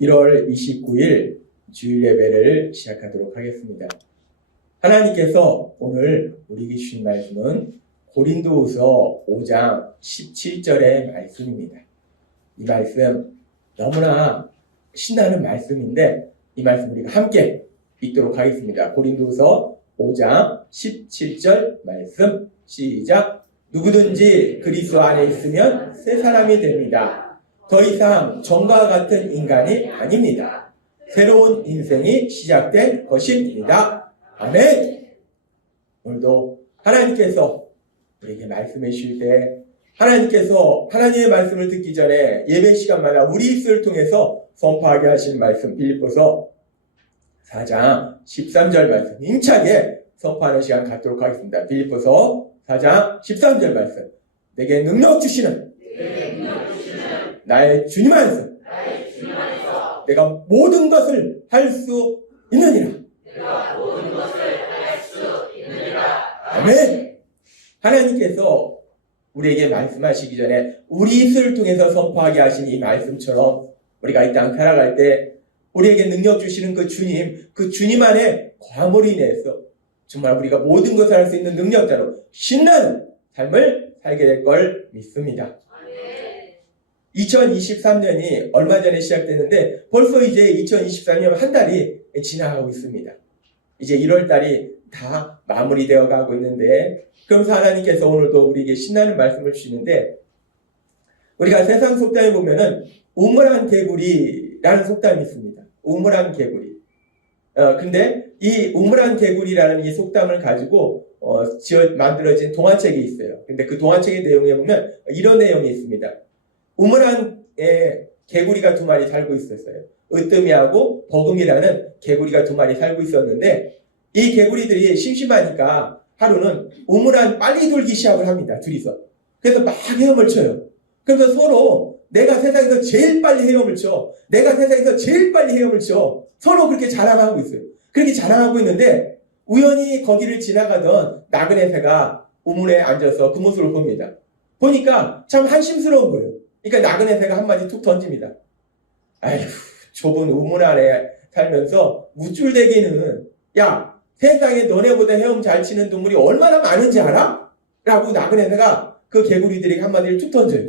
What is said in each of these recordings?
1월 29일 주일 예배를 시작하도록 하겠습니다. 하나님께서 오늘 우리에게 주신 말씀은 고린도후서 5장 17절의 말씀입니다. 이 말씀 너무나 신나는 말씀인데 이 말씀 우리가 함께 읽도록 하겠습니다. 고린도후서 5장 17절 말씀 시작. 누구든지 그리스도 안에 있으면 새 사람이 됩니다. 더 이상 전과 같은 인간이 아닙니다. 새로운 인생이 시작된 것입니다. 아멘. 오늘도 하나님께서 우리에게 말씀해 주실 때 하나님께서 하나님의 말씀을 듣기 전에 예배 시간마다 우리 입술을 통해서 선포하게 하신 말씀 빌립보서 4장 13절 말씀 힘차게 선포하는 시간 갖도록 하겠습니다. 빌립보서 4장 13절 말씀 내게 능력 주시는 나의 주님 안에서 내가 모든 것을 할 수 있느니라. 아멘. 하나님께서 우리에게 말씀하시기 전에 우리 입술을 통해서 선포하게 하신 이 말씀처럼 우리가 이 땅 살아갈 때 우리에게 능력 주시는 그 주님 안에 거함으로 인해서 정말 우리가 모든 것을 할 수 있는 능력자로 신나는 삶을 살게 될 걸 믿습니다. 2023년이 얼마 전에 시작됐는데 벌써 이제 2023년 한 달이 지나가고 있습니다. 이제 1월 달이 다 마무리되어 가고 있는데 그러면서 하나님께서 오늘도 우리에게 신나는 말씀을 주시는데 우리가 세상 속담에 보면은 우물안 개구리라는 속담이 있습니다. 우물안 개구리. 근데 이 우물안 개구리라는 이 속담을 가지고 만들어진 동화책이 있어요. 근데 그 동화책의 내용에 보면 이런 내용이 있습니다. 우물안에 개구리가 두 마리 살고 있었어요. 으뜸이하고 버금이라는 개구리가 두 마리 살고 있었는데 이 개구리들이 심심하니까 하루는 우물안 빨리 돌기 시합을 합니다. 둘이서. 그래서 막 헤엄을 쳐요. 그래서 서로 내가 세상에서 제일 빨리 헤엄을 쳐. 내가 세상에서 제일 빨리 헤엄을 쳐. 서로 그렇게 자랑하고 있어요. 그렇게 자랑하고 있는데 우연히 거기를 지나가던 나그네 새가 우물에 앉아서 그 모습을 봅니다. 보니까 참 한심스러운 거예요. 그러니까 나그네 새가 한마디 툭 던집니다. 아휴, 좁은 우물 안에 살면서 무줄대기는 야, 세상에 너네보다 헤엄 잘 치는 동물이 얼마나 많은지 알아? 라고 나그네 새가 그 개구리들에게 한마디를 툭 던져요.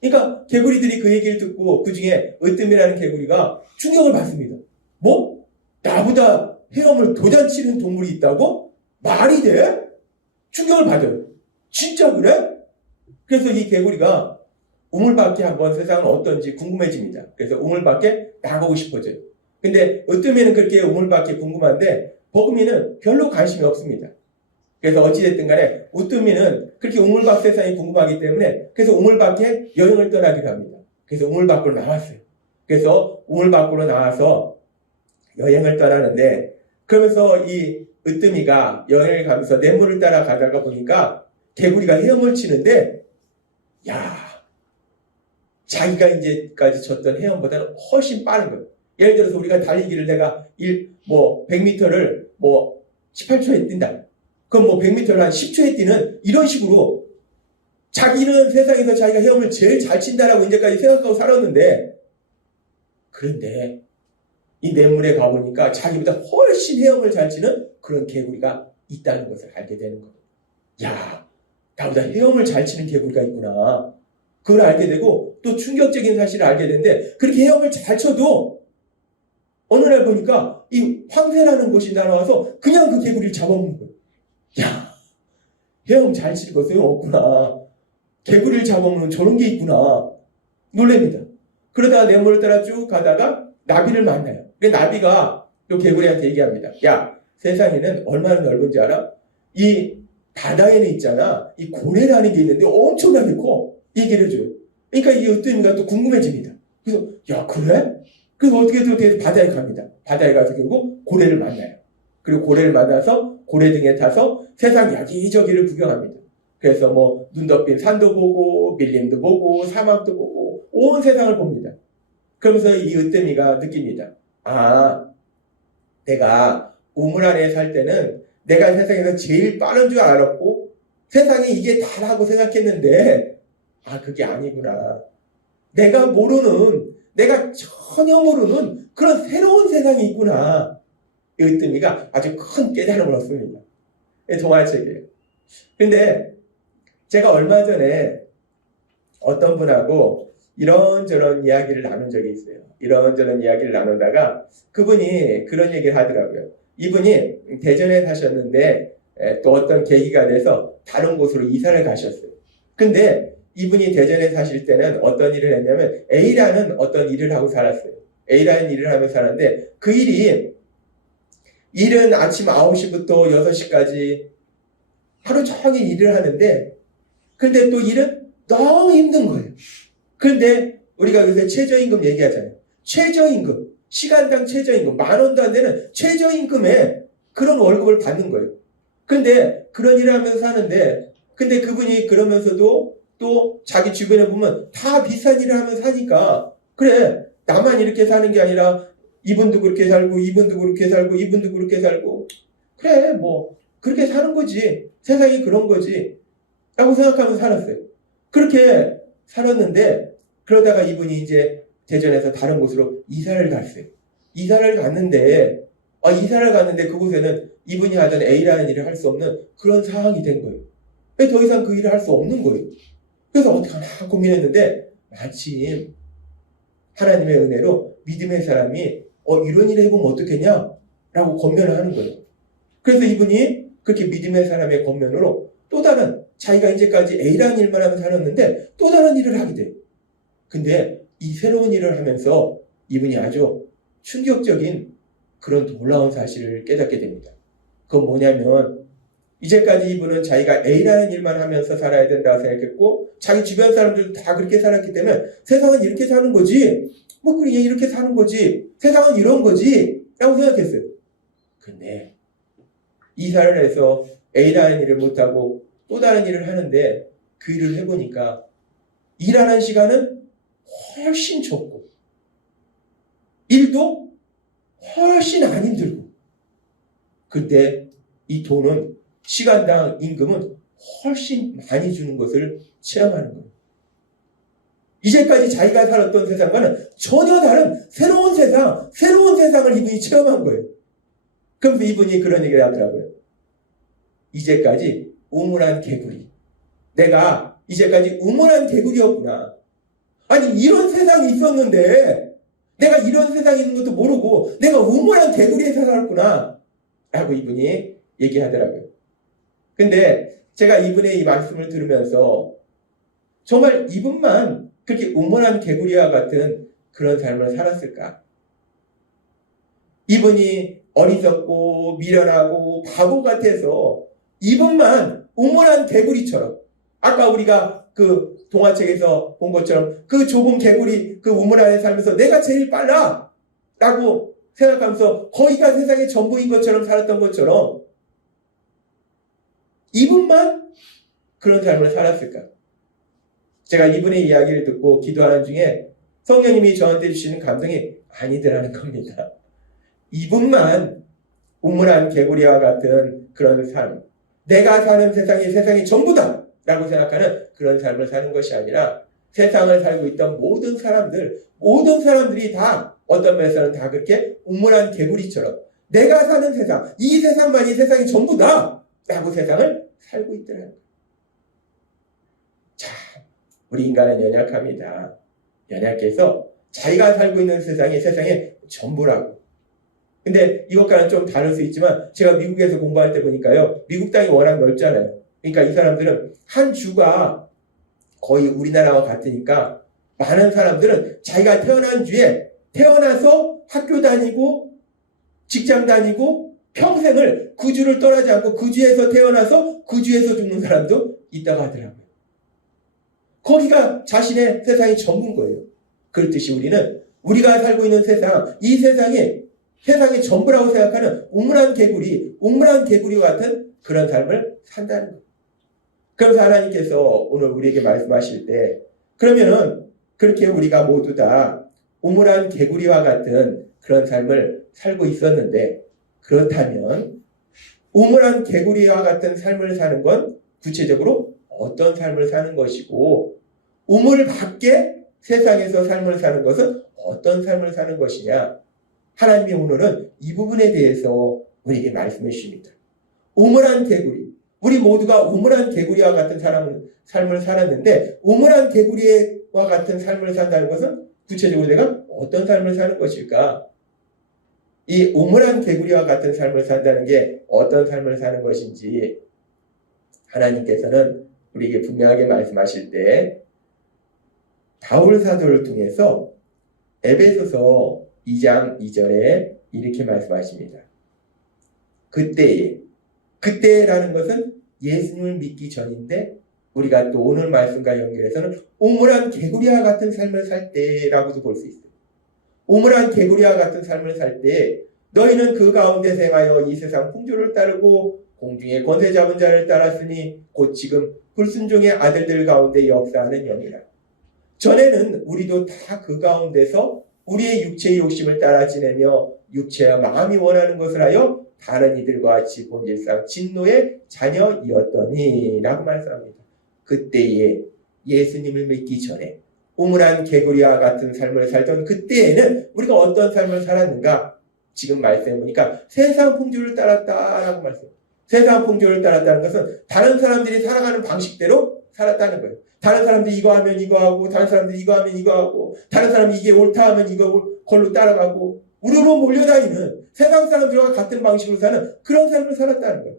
그러니까 개구리들이 그 얘기를 듣고 그 중에 으뜸이라는 개구리가 충격을 받습니다. 뭐? 나보다 헤엄을 더 잘 치는 동물이 있다고? 말이 돼? 충격을 받아요. 진짜 그래? 그래서 이 개구리가 우물 밖에 한번 세상은 어떤지 궁금해집니다. 그래서 우물 밖에 나가고 싶어져요. 근데 으뜸이는 그렇게 우물 밖에 궁금한데 버금이는 별로 관심이 없습니다. 그래서 어찌됐든 간에 으뜸이는 그렇게 우물 밖 세상이 궁금하기 때문에 그래서 우물 밖에 여행을 떠나기로 합니다. 그래서 우물 밖으로 나왔어요. 그래서 우물 밖으로 나와서 여행을 떠나는데 그러면서 이 으뜸이가 여행을 가면서 냇물을 따라가다가 보니까 개구리가 헤엄을 치는데 야, 자기가 이제까지 쳤던 헤엄보다는 훨씬 빠른 거예요. 예를 들어서 우리가 달리기를 내가 100m를 18초에 뛴다. 그럼 100m를 한 10초에 뛰는 이런 식으로 자기는 세상에서 자기가 헤엄을 제일 잘 친다라고 이제까지 생각하고 살았는데 그런데 이 냇물에 가보니까 자기보다 훨씬 헤엄을 잘 치는 그런 개구리가 있다는 것을 알게 되는 거예요. 야, 나보다 헤엄을 잘 치는 개구리가 있구나. 그걸 알게 되고 또 충격적인 사실을 알게 되는데 그렇게 헤엄을 잘 쳐도 어느 날 보니까 이 황새라는 곳이 날아와서 그냥 그 개구리를 잡아먹는 거예요. 야, 헤엄 잘 칠 것은 없구나. 개구리를 잡아먹는 저런 게 있구나. 놀랍니다. 그러다가 냇물을 따라 쭉 가다가 나비를 만나요. 그 나비가 이 개구리한테 얘기합니다. 야, 세상에는 얼마나 넓은지 알아? 이 바다에는 있잖아. 이 고래라는 게 있는데 엄청나게 커. 얘기를 해줘요. 그러니까 이 으뜸이가 또 궁금해집니다. 그래서 야, 그래? 그래서 어떻게 바다에 갑니다. 바다에 가서 결국 고래를 만나요. 그리고 고래를 만나서 고래 등에 타서 세상 여기저기를 구경합니다. 그래서 눈 덮인 산도 보고 밀림도 보고 사막도 보고 온 세상을 봅니다. 그러면서 이 으뜸이가 느낍니다. 아, 내가 우물 안에 살 때는 내가 세상에서 제일 빠른 줄 알았고 세상에 이게 다라고 생각했는데 그게 아니구나. 내가 모르는 내가 전혀 모르는 그런 새로운 세상이 있구나. 이 으뜸이가 아주 큰 깨달음을 얻습니다. 동화책이에요. 근데 제가 얼마 전에 어떤 분하고 이런저런 이야기를 나눈 적이 있어요. 이런저런 이야기를 나누다가 그분이 그런 얘기를 하더라고요. 이분이 대전에 사셨는데 또 어떤 계기가 돼서 다른 곳으로 이사를 가셨어요. 근데 이분이 대전에 사실 때는 어떤 일을 했냐면 A라는 어떤 일을 하고 살았어요. A라는 일을 하며 살았는데 그 일은 아침 9시부터 6시까지 하루 종일 일을 하는데 근데 또 일은 너무 힘든 거예요. 그런데 우리가 요새 최저임금 얘기하잖아요. 최저임금, 시간당 최저임금, 10,000원도 안 되는 최저임금에 그런 월급을 받는 거예요. 근데 그런 일을 하면서 사는데 근데 그분이 그러면서도 또 자기 주변에 보면 다 비싼 일을 하면서 사니까 그래 나만 이렇게 사는 게 아니라 이분도 그렇게 살고 이분도 그렇게 살고 이분도 그렇게 살고 그래 뭐 그렇게 사는 거지 세상이 그런 거지 라고 생각하면서 살았어요. 그렇게 살았는데 그러다가 이분이 이제 대전에서 다른 곳으로 이사를 갔어요. 이사를 갔는데 그곳에는 이분이 하던 A라는 일을 할 수 없는 그런 상황이 된 거예요. 더 이상 그 일을 할 수 없는 거예요. 그래서 어떡하나 고민했는데 마침 하나님의 은혜로 믿음의 사람이 이런 일을 해보면 어떻겠냐? 라고 권면을 하는 거예요. 그래서 이분이 그렇게 믿음의 사람의 권면으로 또 다른 자기가 이제까지 A라는 일만 하면서 살았는데 또 다른 일을 하게 돼요. 근데 이 새로운 일을 하면서 이분이 아주 충격적인 그런 놀라운 사실을 깨닫게 됩니다. 그건 뭐냐면 이제까지 이분은 자기가 A라는 일만 하면서 살아야 된다고 생각했고 자기 주변 사람들도 다 그렇게 살았기 때문에 세상은 이렇게 사는 거지 뭐 그냥 이렇게 사는 거지 세상은 이런 거지 라고 생각했어요. 근데 이사를 해서 A라는 일을 못하고 또 다른 일을 하는데 그 일을 해보니까 일하는 시간은 훨씬 적고 일도 훨씬 안 힘들고 그때 이 돈은 시간당 임금은 훨씬 많이 주는 것을 체험하는 거예요. 이제까지 자기가 살았던 세상과는 전혀 다른 새로운 세상을 이분이 체험한 거예요. 그러면서 이분이 그런 얘기를 하더라고요. 이제까지 우물한 개구리. 내가 이제까지 우물한 개구리였구나. 아니 이런 세상이 있었는데 내가 이런 세상이 있는 것도 모르고 내가 우물한 개구리에서 살았구나. 라고 이분이 얘기하더라고요. 근데 제가 이분의 이 말씀을 들으면서 정말 이분만 그렇게 우물한 개구리와 같은 그런 삶을 살았을까? 이분이 어리석고 미련하고 바보 같아서 이분만 우물한 개구리처럼 아까 우리가 그 동화책에서 본 것처럼 그 좁은 개구리 그 우물 안에 살면서 내가 제일 빨라 라고 생각하면서 거기가 세상의 전부인 것처럼 살았던 것처럼 이분만 그런 삶을 살았을까? 제가 이분의 이야기를 듣고 기도하는 중에 성령님이 저한테 주시는 감동이 아니더라는 겁니다. 이분만 우물한 개구리와 같은 그런 삶, 내가 사는 세상이 세상이 전부다 라고 생각하는 그런 삶을 사는 것이 아니라 세상을 살고 있던 모든 사람들이 다 어떤 면에서는 다 그렇게 우물한 개구리처럼 내가 사는 세상, 이 세상만이 세상이 전부다 라고 세상을 살고 있더라고요. 자, 우리 인간은 연약합니다. 연약해서 자기가 살고 있는 세상이 세상의 전부라고. 근데 이것과는 좀 다를 수 있지만 제가 미국에서 공부할 때 보니까요. 미국 땅이 워낙 넓잖아요. 그러니까 이 사람들은 한 주가 거의 우리나라와 같으니까 많은 사람들은 자기가 태어난 주에 태어나서 학교 다니고 직장 다니고 평생을 그 주를 떠나지 않고 그 주에서 태어나서 그 주에서 죽는 사람도 있다고 하더라고요. 거기가 자신의 세상이 전부인 거예요. 그렇듯이 우리는 우리가 살고 있는 세상, 이 세상이 세상의 전부라고 생각하는 우물한 개구리와 같은 그런 삶을 산다는 거예요. 그래서 하나님께서 오늘 우리에게 말씀하실 때 그러면은 그렇게 우리가 모두 다 우물한 개구리와 같은 그런 삶을 살고 있었는데 그렇다면 우물한 개구리와 같은 삶을 사는 건 구체적으로 어떤 삶을 사는 것이고 우물 밖에 세상에서 삶을 사는 것은 어떤 삶을 사는 것이냐? 하나님이 오늘은 이 부분에 대해서 우리에게 말씀해 주십니다. 우물한 개구리. 우리 모두가 우물한 개구리와 같은 삶을 살았는데 우물한 개구리와 같은 삶을 산다는 것은 구체적으로 내가 어떤 삶을 사는 것일까? 이 우물한 개구리와 같은 삶을 산다는 게 어떤 삶을 사는 것인지 하나님께서는 우리에게 분명하게 말씀하실 때 바울 사도를 통해서 에베소서 2장 2절에 이렇게 말씀하십니다. 그때라는 것은 예수님을 믿기 전인데 우리가 또 오늘 말씀과 연결해서는 우물한 개구리와 같은 삶을 살 때라고도 볼 수 있어요. 우물한 개구리와 같은 삶을 살 때 너희는 그 가운데 생하여 이 세상 풍조를 따르고 공중의 권세 잡은 자를 따랐으니 곧 지금 불순종의 아들들 가운데 역사하는 영이라. 전에는 우리도 다 그 가운데서 우리의 육체의 욕심을 따라 지내며 육체와 마음이 원하는 것을 하여 다른 이들과 같이 본질상 진노의 자녀이었더니 라고 말씀합니다. 그때에 예수님을 믿기 전에 우물한 개구리와 같은 삶을 살던 그때에는 우리가 어떤 삶을 살았는가? 지금 말씀해보니까 세상 풍조를 따랐다라고 말씀합니다. 세상 풍조를 따랐다는 것은 다른 사람들이 살아가는 방식대로 살았다는 거예요. 다른 사람들이 이거 하면 이거 하고 다른 사람들이 이거 하면 이거 하고 다른 사람이 이게 옳다 하면 이걸로 따라가고 우르르 몰려다니는 세상 사람들과 같은 방식으로 사는 그런 삶을 살았다는 거예요.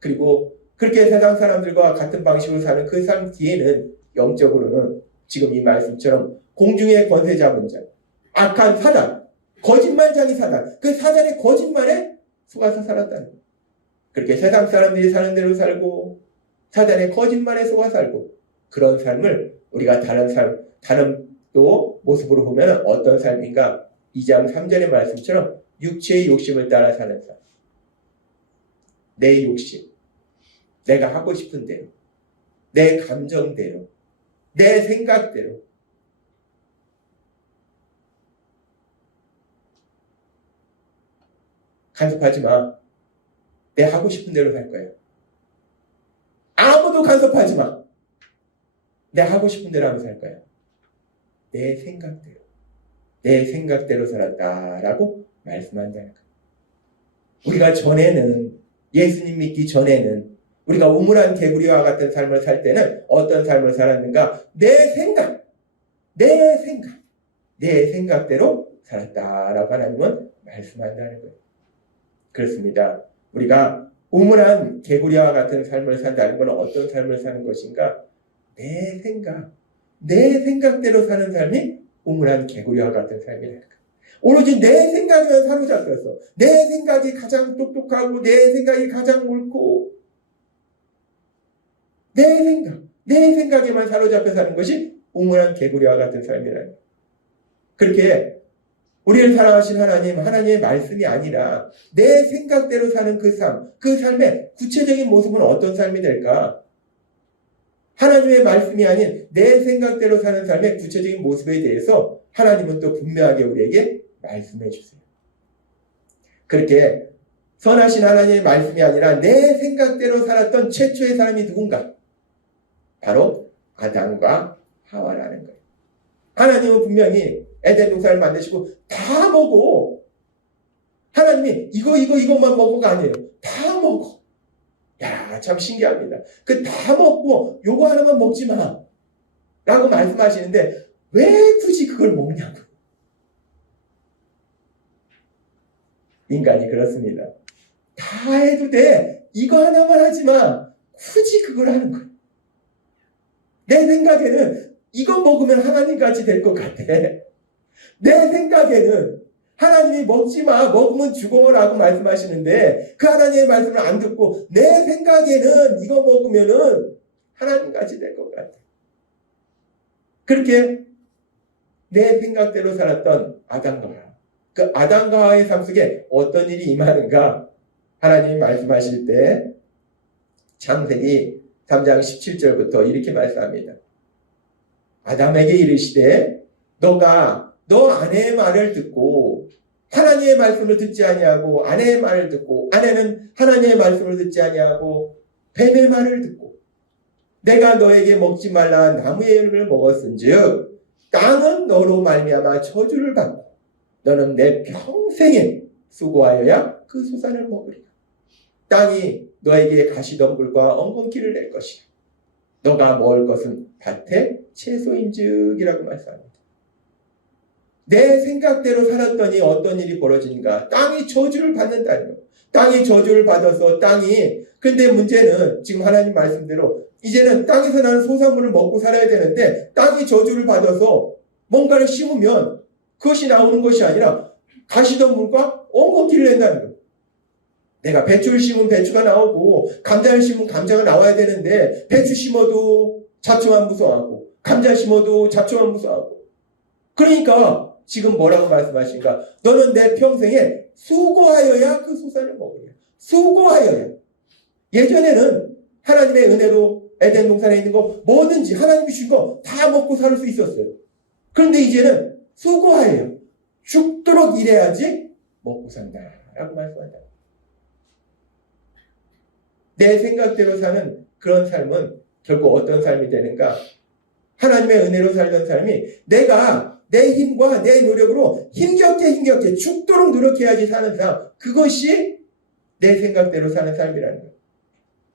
그리고 그렇게 세상 사람들과 같은 방식으로 사는 그 삶 뒤에는 영적으로는 지금 이 말씀처럼 공중의 권세 잡은 자, 악한 사단, 거짓말장이 사단, 그 사단의 거짓말에 속아서 살았다는 거예요. 그렇게 세상 사람들이 사는 대로 살고 사단의 거짓말에 속아 살고 그런 삶을 우리가 다른 또 모습으로 보면 어떤 삶인가? 2장 3절의 말씀처럼 육체의 욕심을 따라 사는 삶. 내 욕심, 내가 하고 싶은 대로, 내 감정대로, 내 생각대로. 간섭하지 마. 내 하고 싶은 대로 살 거야. 아무도 간섭하지 마. 내 하고 싶은 대로 하면서 살 거야. 내 생각대로 살았다라고 말씀한다는 거예요. 우리가 전에는 예수님 믿기 전에는 우리가 우물한 개구리와 같은 삶을 살 때는 어떤 삶을 살았는가? 내 생각대로 살았다라고 하나님은 말씀한다는 거예요. 그렇습니다. 우리가 우물한 개구리와 같은 삶을 산다는 것은 어떤 삶을 사는 것인가? 내 생각대로 사는 삶이 우물한 개구리와 같은 삶이라는 거예요. 오로지 내 생각에만 사로잡혔어. 내 생각이 가장 똑똑하고 내 생각이 가장 옳고 내 생각에만 사로잡혀 사는 것이 우물한 개구리와 같은 삶이라는 거예요. 그렇게 우리를 사랑하신 하나님의 말씀이 아니라 내 생각대로 사는 그 삶의 구체적인 모습은 어떤 삶이 될까? 하나님의 말씀이 아닌 내 생각대로 사는 삶의 구체적인 모습에 대해서 하나님은 또 분명하게 우리에게 말씀해 주세요. 그렇게 선하신 하나님의 말씀이 아니라 내 생각대로 살았던 최초의 사람이 누군가? 바로 아담과 하와라는 거예요. 하나님은 분명히 에덴 동산을 만드시고 다 먹어. 하나님이 이것만 먹어가 아니에요. 다 먹어. 야, 참 신기합니다. 그 다 먹고 요거 하나만 먹지 마 라고 말씀하시는데 왜 굳이 그걸 먹냐고. 인간이 그렇습니다. 다 해도 돼. 이거 하나만 하지 마. 굳이 그걸 하는 거예요. 내 생각에는 이거 먹으면 하나님같이 될 것 같아. 내 생각에는 하나님이 먹지 마, 먹으면 죽어라고 말씀하시는데 그 하나님의 말씀을 안 듣고 내 생각에는 이거 먹으면은 하나님같이 될 것 같아. 그렇게 내 생각대로 살았던 아담과 하와. 그 아담과 하와의 삶 속에 어떤 일이 임하는가? 하나님이 말씀하실 때 창세기 3장 17절부터 이렇게 말씀합니다. 아담에게 이르시되 너가 너 아내의 말을 듣고 하나님의 말씀을 듣지 아니하고 아내의 말을 듣고 아내는 하나님의 말씀을 듣지 아니하고 뱀의 말을 듣고 내가 너에게 먹지 말라 나무의 열매를 먹었은즉 땅은 너로 말미암아 저주를 받고 너는 내 평생에 수고하여야 그 소산을 먹으리라. 땅이 너에게 가시덤불과 엉겅퀴를 낼 것이라. 너가 먹을 것은 밭의 채소인즉이라고 말씀합니다. 내 생각대로 살았더니 어떤 일이 벌어지는가? 땅이 저주를 받는다는 거예요. 땅이 저주를 받아서 근데 문제는 지금 하나님 말씀대로 이제는 땅에서 나는 소산물을 먹고 살아야 되는데 땅이 저주를 받아서 뭔가를 심으면 그것이 나오는 것이 아니라 가시덤불과 엉겅퀴를 낸다는 거예요. 내가 배추를 심으면 배추가 나오고 감자를 심으면 감자가 나와야 되는데 배추 심어도 잡초만 무성하고 감자 심어도 잡초만 무성하고 그러니까 지금 뭐라고 말씀하신가? 너는 내 평생에 수고하여야 그 소산을 먹으리라. 수고하여야. 예전에는 하나님의 은혜로 에덴 동산에 있는 거 뭐든지 하나님이 주신 거 다 먹고 살 수 있었어요. 그런데 이제는 수고하여야. 죽도록 일해야지 먹고 산다라고 말씀한다. 내 생각대로 사는 그런 삶은 결국 어떤 삶이 되는가? 하나님의 은혜로 살던 삶이 내가 내 힘과 내 노력으로 힘겹게 죽도록 노력해야지 사는 삶, 그것이 내 생각대로 사는 삶이라는 거예요.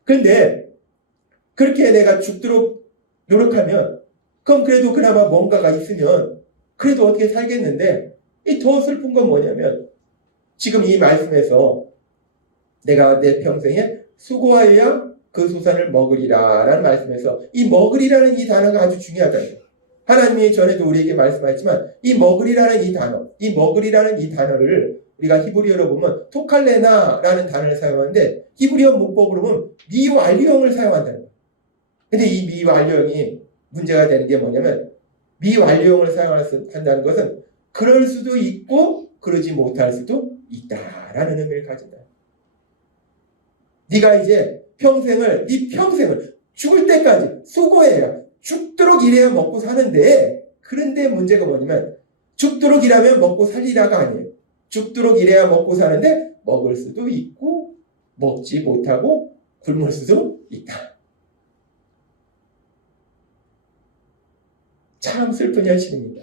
그런데 그렇게 내가 죽도록 노력하면 그럼 그래도 그나마 뭔가가 있으면 그래도 어떻게 살겠는데 이 더 슬픈 건 뭐냐면 지금 이 말씀에서 내가 내 평생에 수고하여야 그 소산을 먹으리라 라는 말씀에서 이 먹으리라는 이 단어가 아주 중요하다는 하나님이 전에도 우리에게 말씀하셨지만 이 먹으리라는 이 먹으리라는 이 단어를 우리가 히브리어로 보면 토칼레나라는 단어를 사용하는데 히브리어 문법으로 보면 미완료형을 사용한다는 거예요. 근데 이 미완료형이 문제가 되는 게 뭐냐면 미완료형을 사용한다는 것은 그럴 수도 있고 그러지 못할 수도 있다라는 의미를 가진다. 네가 이제 네 평생을 죽을 때까지 수고해야 죽도록 일해야 먹고 사는데 그런데 문제가 뭐냐면 죽도록 일하면 먹고 살리라가 아니에요. 죽도록 일해야 먹고 사는데 먹을 수도 있고 먹지 못하고 굶을 수도 있다. 참 슬픈 현실입니다.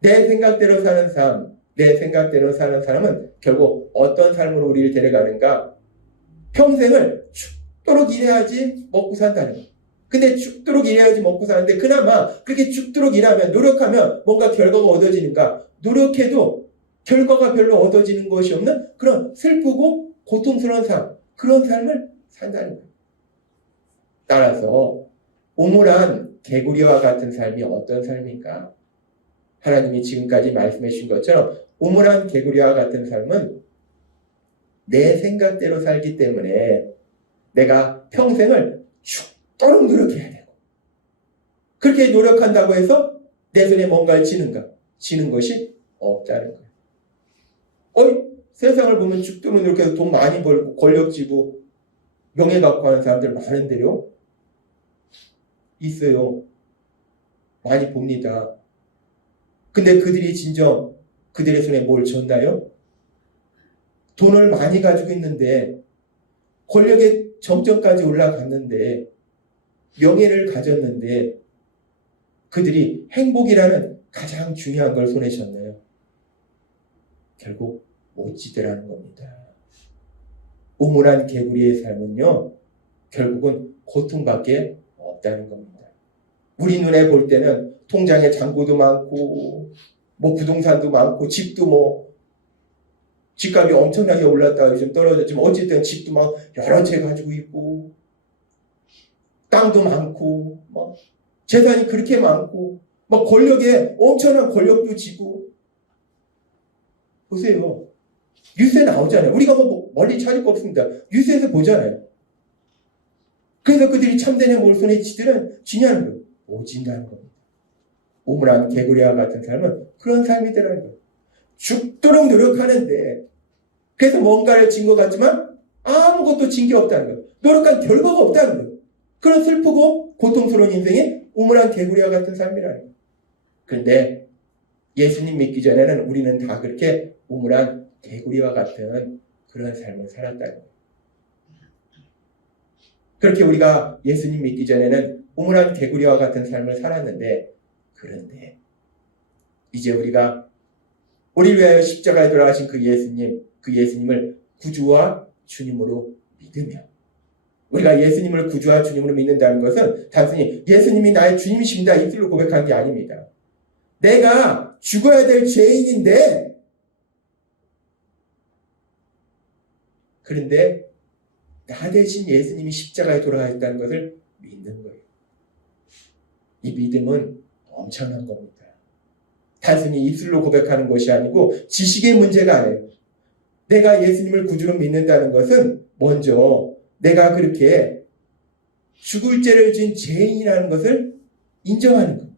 내 생각대로 사는 삶, 내 생각대로 사는 사람은 결국 어떤 삶으로 우리를 데려가는가? 평생을 죽도록 일해야지 먹고 산다는 거예요. 근데 죽도록 일해야지 먹고 사는데 그나마 그렇게 죽도록 일하면 노력하면 뭔가 결과가 얻어지는가? 노력해도 결과가 별로 얻어지는 것이 없는 그런 슬프고 고통스러운 삶, 그런 삶을 산다는 거예요. 따라서 오물한 개구리와 같은 삶이 어떤 삶인가? 하나님이 지금까지 말씀해 주신 것처럼 오물한 개구리와 같은 삶은 내 생각대로 살기 때문에 내가 평생을 죽도록 노력해야 되고 그렇게 노력한다고 해서 내 손에 뭔가를 지는 것이 없다는 거예요. 세상을 보면 죽도록 노력해서 돈 많이 벌고 권력지고 명예 갖고 하는 사람들 많은데요. 있어요. 많이 봅니다. 근데 그들이 진정 그들의 손에 뭘 줬나요? 돈을 많이 가지고 있는데 권력의 정점까지 올라갔는데 명예를 가졌는데 그들이 행복이라는 가장 중요한 걸 손에 졌나요? 결국 못 지더라는 겁니다. 우물한 개구리의 삶은요 결국은 고통밖에 없다는 겁니다. 우리 눈에 볼 때는 통장에 잔고도 많고 부동산도 많고 집도 집값이 엄청나게 올랐다가 요즘 떨어졌지만 어쨌든 집도 막 여러 채 가지고 있고 땅도 많고 재산이 그렇게 많고 권력에 엄청난 권력도 지고 보세요. 뉴스에 나오잖아요. 우리가 멀리 찾을 거 없습니다. 뉴스에서 보잖아요. 그래서 그들이 참된 행복을 손에 쥐냐는 거예요. 못 진다는 겁니다. 오물한 개구리와 같은 삶은 그런 삶이더라는 거예요. 죽도록 노력하는데 그래서 뭔가를 진 것 같지만 아무것도 진 게 없다는 거예요. 노력한 결과가 없다는 거예요. 그런 슬프고 고통스러운 인생이 우물한 개구리와 같은 삶이라는 거예요. 그런데 예수님 믿기 전에는 우리는 다 그렇게 우물한 개구리와 같은 그런 삶을 살았다는 거예요. 그렇게 우리가 예수님 믿기 전에는 우물한 개구리와 같은 삶을 살았는데 그런데 이제 우리가 우리를 위하여 십자가에 돌아가신 그 예수님을 구주와 주님으로 믿으며, 우리가 예수님을 구주와 주님으로 믿는다는 것은 단순히 예수님이 나의 주님이십니다 입술로 고백한 게 아닙니다. 내가 죽어야 될 죄인인데, 그런데 나 대신 예수님이 십자가에 돌아가셨다는 것을 믿는 거예요. 이 믿음은 엄청난 겁니다. 단순히 입술로 고백하는 것이 아니고 지식의 문제가 아니에요. 내가 예수님을 구주로 믿는다는 것은 먼저 내가 그렇게 죽을 죄를 지은 죄인이라는 것을 인정하는 거예요.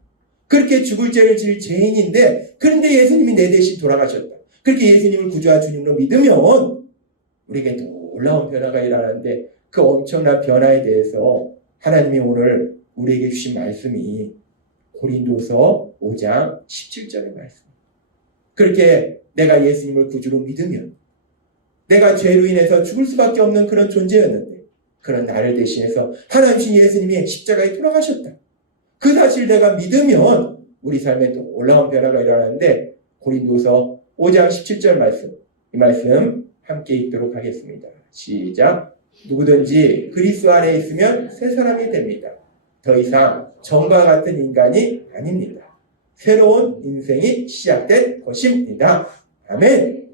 그렇게 죽을 죄를 지을 죄인인데, 그런데 예수님이 내 대신 돌아가셨다. 그렇게 예수님을 구주와 주님으로 믿으면 우리에게 놀라운 변화가 일어나는데, 그 엄청난 변화에 대해서 하나님이 오늘 우리에게 주신 말씀이 고린도서 5장 17절의 말씀입니다. 그렇게 내가 예수님을 구주로 믿으면 내가 죄로 인해서 죽을 수밖에 없는 그런 존재였는데, 그런 나를 대신해서 하나님이신 예수님이 십자가에 돌아가셨다. 그 사실 내가 믿으면 우리 삶에 또 놀라운 변화가 일어나는데, 고린도서 5장 17절 말씀, 이 말씀 함께 읽도록 하겠습니다. 시작. 누구든지 그리스도 안에 있으면 새 사람이 됩니다. 더 이상 전과 같은 인간이 아닙니다. 새로운 인생이 시작된 것입니다. 아멘.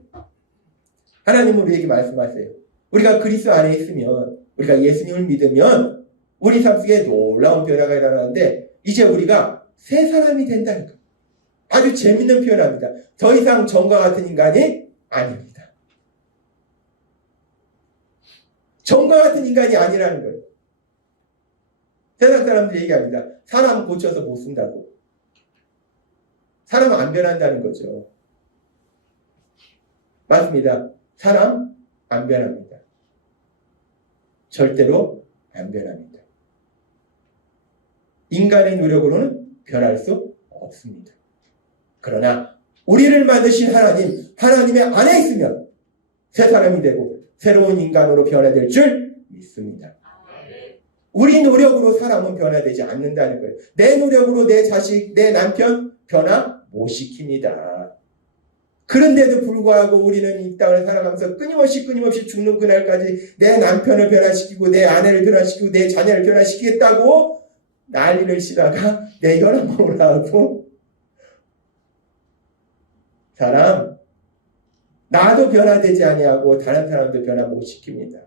하나님은 우리에게 말씀하세요. 우리가 그리스도 안에 있으면, 우리가 예수님을 믿으면 우리 삶 속에 놀라운 변화가 일어나는데, 이제 우리가 새 사람이 된다는 것. 아주 재밌는 표현입니다. 더 이상 전과 같은 인간이 아닙니다. 전과 같은 인간이 아니라는 거예요. 세상 사람들이 얘기합니다. 사람 고쳐서 못 쓴다고. 사람은 안 변한다는 거죠. 맞습니다. 사람 안 변합니다. 절대로 안 변합니다. 인간의 노력으로는 변할 수 없습니다. 그러나 우리를 만드신 하나님의 안에 있으면 새 사람이 되고 새로운 인간으로 변화될 줄 믿습니다. 우리 노력으로 사람은 변화되지 않는다는 거예요. 내 노력으로 내 자식, 내 남편 변화 못 시킵니다. 그런데도 불구하고 우리는 이 땅을 살아가면서 끊임없이 죽는 그날까지 내 남편을 변화시키고 내 아내를 변화시키고 내 자녀를 변화시키겠다고 난리를 치다가 내 혈압을 올라가고, 사람 나도 변화되지 아니하고 다른 사람도 변화 못 시킵니다.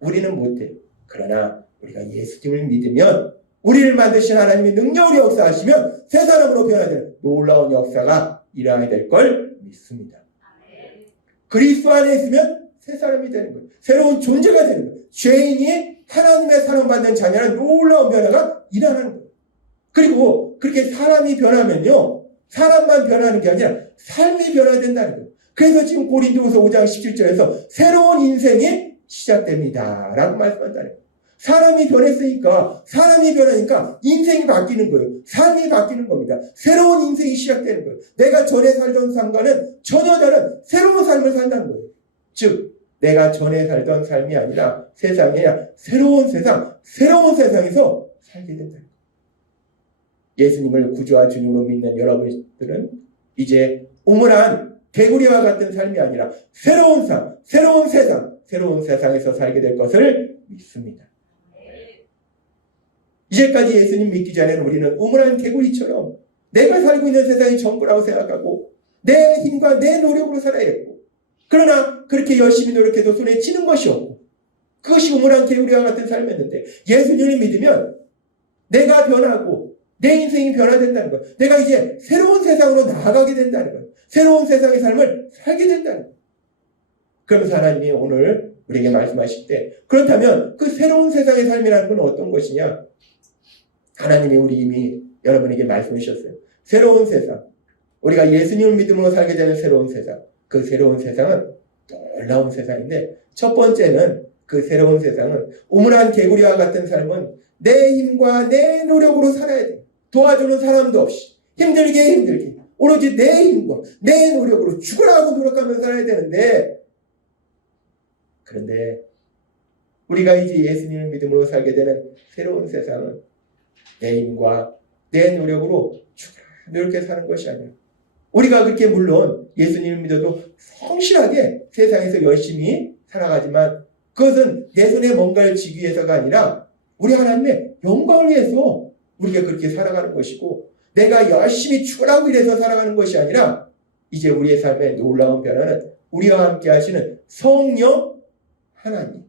우리는 못해요. 그러나 우리가 예수님을 믿으면, 우리를 만드신 하나님이 능력으로 역사하시면 새 사람으로 변화되는 놀라운 역사가 일어나게 될 걸 믿습니다. 그리스도 안에 있으면 새 사람이 되는 거예요. 새로운 존재가 되는 거예요. 죄인이 하나님의 사랑받는 자녀는 놀라운 변화가 일어나는 거예요. 그리고 그렇게 사람이 변하면요, 사람만 변하는 게 아니라 삶이 변화된다는 거예요. 그래서 지금 고린도후서 5장 17절에서 새로운 인생이 시작됩니다 라고 말씀한다는 거예요. 사람이 변했으니까, 사람이 변하니까 인생이 바뀌는 거예요. 삶이 바뀌는 겁니다. 새로운 인생이 시작되는 거예요. 내가 전에 살던 삶과는 전혀 다른 새로운 삶을 산다는 거예요. 즉, 내가 전에 살던 삶이 아니라 세상이 아니라 새로운 세상, 새로운 세상에서 살게 된다는 거예요. 예수님을 구주와 주님으로 믿는 여러분들은 이제 우물한 개구리와 같은 삶이 아니라 새로운 삶, 새로운 세상, 새로운 세상에서 살게 될 것을 믿습니다. 이제까지 예수님 믿기 전에는 우리는 우물한 개구리처럼 내가 살고 있는 세상이 전부라고 생각하고 내 힘과 내 노력으로 살아야 했고, 그러나 그렇게 열심히 노력해도 손에 쥐는 것이 없고, 그것이 우물한 개구리와 같은 삶이었는데, 예수님을 믿으면 내가 변하고 내 인생이 변화된다는 거예요. 내가 이제 새로운 세상으로 나아가게 된다는 거예요. 새로운 세상의 삶을 살게 된다는 거예요. 그러면서 하나님이 오늘 우리에게 말씀하실 때, 그렇다면 그 새로운 세상의 삶이라는 건 어떤 것이냐? 하나님이 우리 이미 여러분에게 말씀해 주셨어요. 새로운 세상, 우리가 예수님을 믿음으로 살게 되는 새로운 세상, 그 새로운 세상은 놀라운 세상인데, 첫 번째는 그 새로운 세상은 우물한 개구리와 같은 삶은 내 힘과 내 노력으로 살아야 돼. 도와주는 사람도 없이 힘들게 오로지 내 힘과 내 노력으로 죽으라고 노력하면서 살아야 되는데, 그런데 우리가 이제 예수님을 믿음으로 살게 되는 새로운 세상은 내 힘과 내 노력으로 죽으라 이렇게 사는 것이 아니라 우리가 그렇게 물론 예수님을 믿어도 성실하게 세상에서 열심히 살아가지만 그것은 내 손에 뭔가를 쥐기 위해서가 아니라 우리 하나님의 영광을 위해서 우리가 그렇게 살아가는 것이고 내가 열심히 추구하고 이래서 살아가는 것이 아니라 이제 우리의 삶의 놀라운 변화는 우리와 함께 하시는 성령 하나님이에요.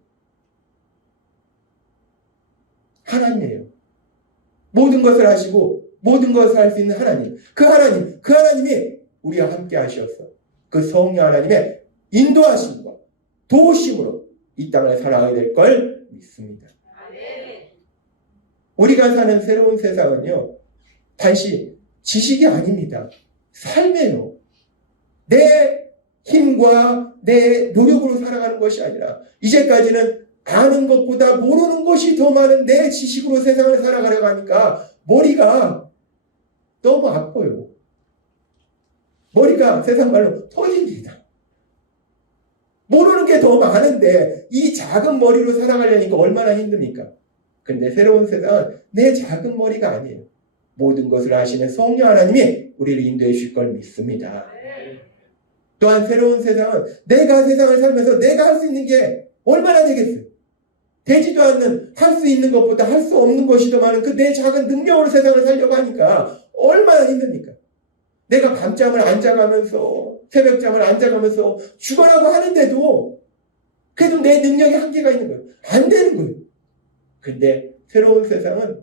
모든 것을 하시고 모든 것을 할 수 있는 하나님. 그 하나님이 우리와 함께 하셨어. 그 성령 하나님의 인도하심과 도우심으로 이 땅을 살아가게 될 걸 믿습니다. 우리가 사는 새로운 세상은요, 단지 지식이 아닙니다. 삶이에요. 내 힘과 내 노력으로 살아가는 것이 아니라 이제까지는 아는 것보다 모르는 것이 더 많은 내 지식으로 세상을 살아가려고 하니까 머리가 너무 아파요. 머리가 세상 말로 터집니다. 모르는 게 더 많은데 이 작은 머리로 살아가려니까 얼마나 힘듭니까? 근데 새로운 세상은 내 작은 머리가 아니에요. 모든 것을 하시는 성령 하나님이 우리를 인도해 주실 걸 믿습니다. 또한 새로운 세상은 내가 세상을 살면서 내가 할 수 있는 게 얼마나 되겠어요? 되지도 않는 할 수 있는 것보다 할 수 없는 것이 더 많은 그 내 작은 능력으로 세상을 살려고 하니까 얼마나 힘듭니까? 내가 밤잠을 안 자가면서 새벽잠을 안 자가면서 죽어라고 하는데도 그래도 내 능력에 한계가 있는 거예요. 안 되는 거예요. 근데 새로운 세상은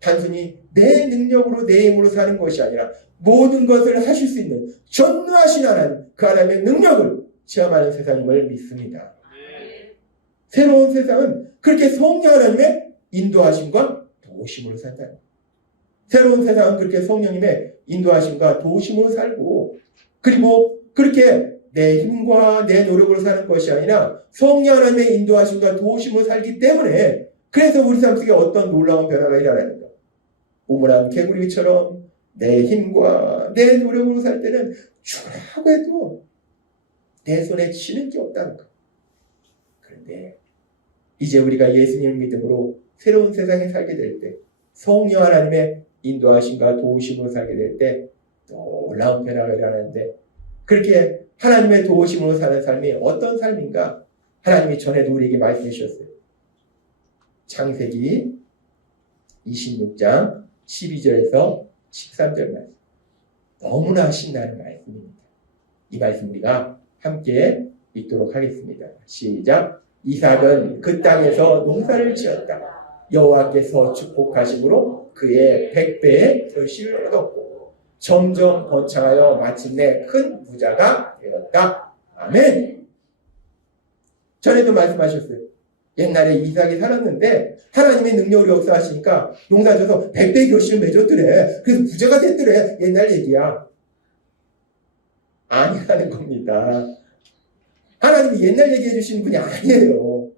단순히 내 능력으로 내 힘으로 사는 것이 아니라 모든 것을 하실 수 있는 전능하신 하나님, 그 하나님의 능력을 체험하는 세상임을 믿습니다. 새로운 세상은 그렇게 성령 하나님의 인도하심과 도우심으로 산다. 새로운 세상은 그렇게 성령님의 인도하심과 도우심으로 살고 그리고 그렇게 내 힘과 내 노력으로 사는 것이 아니라 성령 하나님의 인도하심과 도우심으로 살기 때문에 그래서 우리 삶 속에 어떤 놀라운 변화가 일어나는가. 우물한 개구리처럼 내 힘과 내 노력으로 살 때는 죽으라고 해도 내 손에 쥐는 게 없다는 것. 그런데 이제 우리가 예수님을 믿음으로 새로운 세상에 살게 될 때 성령 하나님의 인도하심과 도우심으로 살게 될 때 놀라운 변화가 일어나는데 그렇게 하나님의 도우심으로 사는 삶이 어떤 삶인가 하나님이 전에도 우리에게 말씀해 주셨어요. 창세기 26장 12절에서 13절 말씀. 너무나 신나는 말씀입니다. 이 말씀 우리가 함께 읽도록 하겠습니다. 시작. 이삭은 그 땅에서 농사를 지었다. 여호와께서 축복하심으로 그의 100배의 결실을 얻었고 점점 번창하여 마침내 큰 부자가 되었다. 아멘. 전에도 말씀하셨어요. 옛날에 이삭이 살았는데 하나님의 능력으로 역사하시니까 농사져서 100배의 결실을 맺었더래. 그래서 부자가 됐더래. 옛날 얘기야. 아니라는 겁니다. 하나님이 옛날 얘기해 주시는 분이 아니에요.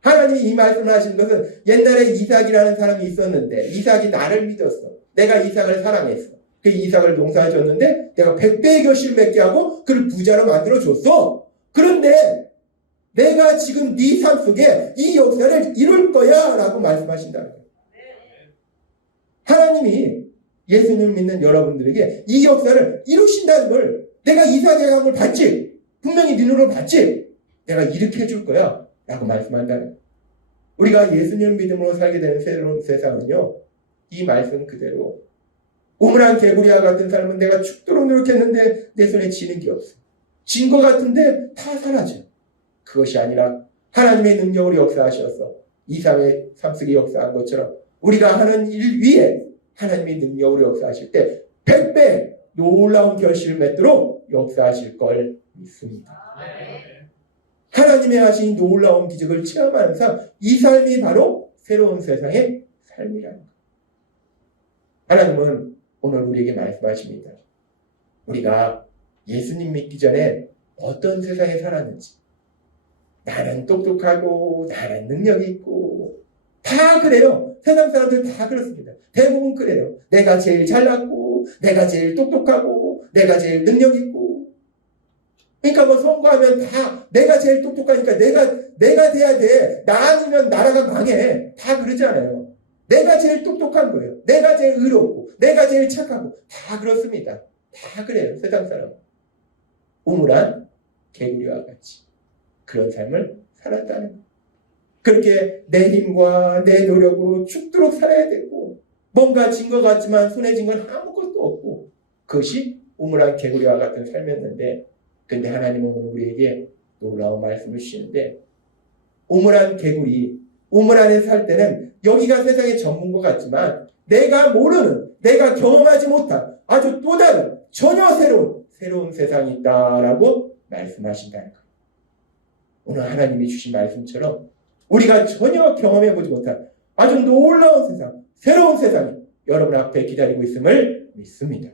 하나님이 이 말씀을 하시는 것은 옛날에 이삭이라는 사람이 있었는데 이삭이 나를 믿었어. 내가 이삭을 사랑했어. 그 이삭을 농사해 줬는데 내가 100배의 결실을 맺게 하고 그를 부자로 만들어 줬어. 그런데 내가 지금 네 삶 속에 이 역사를 이룰 거야 라고 말씀하신다는 거예요. 하나님이 예수님을 믿는 여러분들에게 이 역사를 이루신다는 걸 내가 이삭의 감을 봤지. 분명히 네 눈으로 봤지. 내가 이렇게 해줄 거야 라고 말씀한다는 거예요. 우리가 예수님 믿음으로 살게 되는 새로운 세상은요. 이 말씀 그대로 우물한 개구리와 같은 삶은 내가 죽도록 노력했는데 내 손에 쥐는 게 없어. 진 것 같은데 다 사라져. 그것이 아니라 하나님의 능력으로 역사하셔서 이삭의 삶 속에 역사한 것처럼 우리가 하는 일 위에 하나님의 능력으로 역사하실 때 100배 놀라운 결실을 맺도록 역사하실 걸 믿습니다. 하나님의 하신 놀라운 기적을 체험하는 삶, 이 삶이 바로 새로운 세상의 삶이라는 것. 하나님은 오늘 우리에게 말씀하십니다. 우리가 예수님 믿기 전에 어떤 세상에 살았는지, 나는 똑똑하고 나는 능력이 있고 다 그래요. 세상 사람들 다 그렇습니다. 대부분 그래요. 내가 제일 잘났고 내가 제일 똑똑하고 내가 제일 능력 있고 그러니까 뭐 선거하면 다 내가 제일 똑똑하니까 내가 돼야 돼. 나 아니면 나라가 망해. 다 그러잖아요. 내가 제일 똑똑한 거예요. 내가 제일 의롭고 내가 제일 착하고 다 그렇습니다. 다 그래요. 세상 사람. 우물한 개구리와 같이 그런 삶을 살았다는 거예요. 그렇게 내 힘과 내 노력으로 죽도록 살아야 되고 뭔가 진 것 같지만 손에 쥔 건 아무것도 없고 그것이 우물한 개구리와 같은 삶이었는데 근데 하나님은 우리에게 놀라운 말씀을 주시는데 우물한 개구리, 우물 안에 살 때는 여기가 세상의 전문가 같지만 내가 모르는, 내가 경험하지 못한 아주 또 다른 전혀 새로운 세상이 있다라고 말씀하신다는 거예요. 오늘 하나님이 주신 말씀처럼 우리가 전혀 경험해보지 못한 아주 놀라운 세상, 새로운 세상이 여러분 앞에 기다리고 있음을 믿습니다.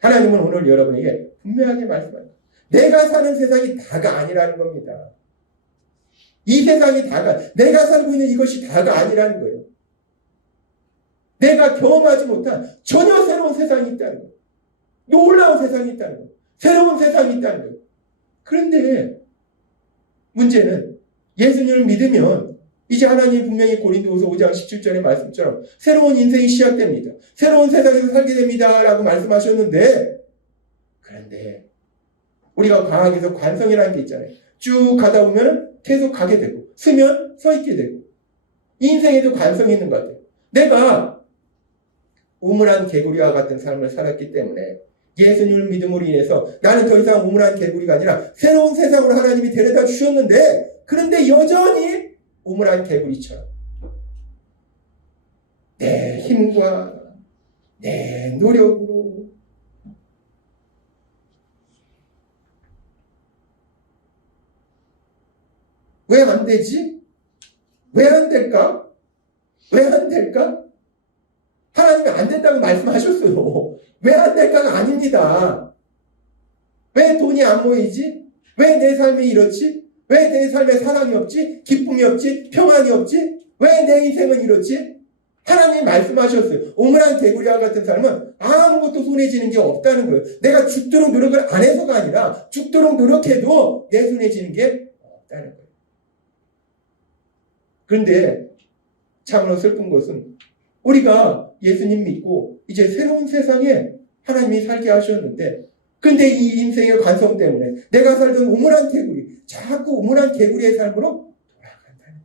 하나님은 오늘 여러분에게 분명하게 말씀합니다. 내가 사는 세상이 다가 아니라는 겁니다. 이 세상이 다가, 내가 살고 있는 이것이 다가 아니라는 거예요. 내가 경험하지 못한 전혀 새로운 세상이 있다는 거예요. 놀라운 세상이 있다는 거예요. 새로운 세상이 있다는 거예요. 그런데 문제는 예수님을 믿으면 이제 하나님이 분명히 고린도후서 5장 17절의 말씀처럼 새로운 인생이 시작됩니다. 새로운 세상에서 살게 됩니다. 라고 말씀하셨는데 그런데 우리가 과학에서 관성이라는 게 있잖아요. 쭉 가다 보면 계속 가게 되고 서면 서 있게 되고 인생에도 관성이 있는 것 같아요. 내가 우물한 개구리와 같은 삶을 살았기 때문에 예수님을 믿음으로 인해서 나는 더 이상 우물한 개구리가 아니라 새로운 세상으로 하나님이 데려다 주셨는데 그런데 여전히 우물한 개구리처럼 내 힘과 내 노력으로 왜 안 되지? 왜 안 될까? 왜 안 될까? 하나님이 안 된다고 말씀하셨어요. 왜 안 될까가 아닙니다. 왜 돈이 안 모이지? 왜 내 삶이 이렇지? 왜 내 삶에 사랑이 없지? 기쁨이 없지? 평안이 없지? 왜 내 인생은 이렇지? 하나님이 말씀하셨어요. 우물한 개구리와 같은 삶은 아무것도 손에 쥐는 게 없다는 거예요. 내가 죽도록 노력을 안 해서가 아니라 죽도록 노력해도 내 손에 쥐는 게 없다는 거예요. 그런데 참으로 슬픈 것은 우리가 예수님 믿고 이제 새로운 세상에 하나님이 살게 하셨는데 근데 이 인생의 관성 때문에 내가 살던 우물한 개구리 자꾸 우물한 개구리의 삶으로 돌아간다는 거예요.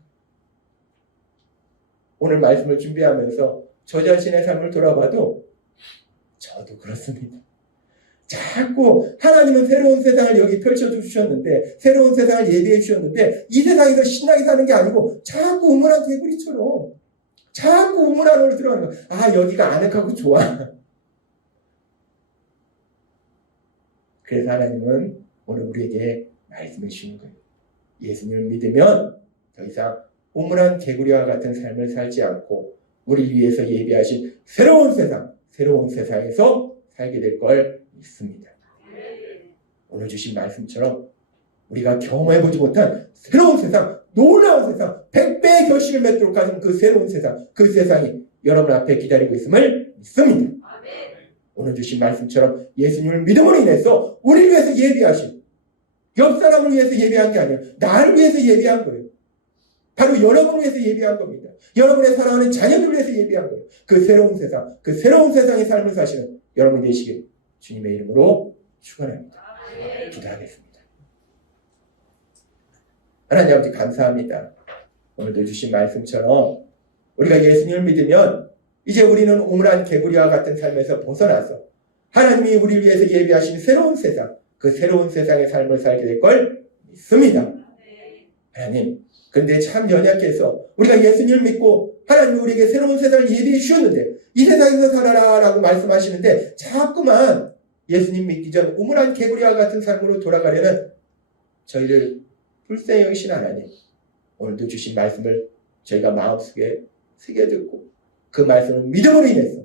오늘 말씀을 준비하면서 저 자신의 삶을 돌아봐도 저도 그렇습니다. 자꾸 하나님은 새로운 세상을 여기 펼쳐주셨는데 새로운 세상을 예비해 주셨는데 이 세상에서 신나게 사는 게 아니고 자꾸 우물한 개구리처럼 자꾸 우물 안으로 들어가는 거야. 아 여기가 아늑하고 좋아. 그래서 하나님은 오늘 우리에게 말씀해 주시는 거예요. 예수님을 믿으면 더 이상 우물한 개구리와 같은 삶을 살지 않고 우리 위해서 예비하신 새로운 세상에서 살게 될 걸 믿습니다. 오늘 주신 말씀처럼 우리가 경험해보지 못한 새로운 세상, 놀라운 세상, 100배의 결실을 맺도록 하신 그 새로운 세상, 그 세상이 여러분 앞에 기다리고 있음을 믿습니다. 오늘 주신 말씀처럼 예수님을 믿음으로 인해서 우리를 위해서 예비하신 옆 사람을 위해서 예비한 게 아니에요. 나를 위해서 예비한 거예요. 바로 여러분을 위해서 예비한 겁니다. 여러분의 사랑하는 자녀들을 위해서 예비한 거예요. 그 새로운 세상, 그 새로운 세상의 삶을 사시는 여러분 되시길 주님의 이름으로 축원합니다. 기도하겠습니다. 하나님 아버지 감사합니다. 오늘도 주신 말씀처럼 우리가 예수님을 믿으면 이제 우리는 우물한 개구리와 같은 삶에서 벗어나서 하나님이 우리를 위해서 예비하신 새로운 세상, 그 새로운 세상의 삶을 살게 될 걸 믿습니다. 하나님, 그런데 참 연약해서 우리가 예수님을 믿고 하나님이 우리에게 새로운 세상을 예비해 주셨는데 이 세상에서 살아라 라고 말씀하시는데 자꾸만 예수님 믿기 전 우물한 개구리와 같은 삶으로 돌아가려는 저희를 불쌍히 여기신 하나님, 오늘도 주신 말씀을 저희가 마음속에 새겨듣고 그 말씀을 믿음으로 인해서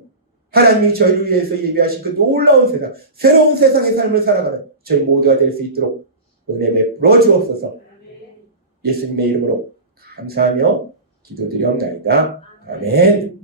하나님이 저희를 위해서 예비하신 그 놀라운 세상, 새로운 세상의 삶을 살아가는 저희 모두가 될 수 있도록 은혜 베풀어 주옵소서. 예수님의 이름으로 감사하며 기도드리옵나이다. 아멘.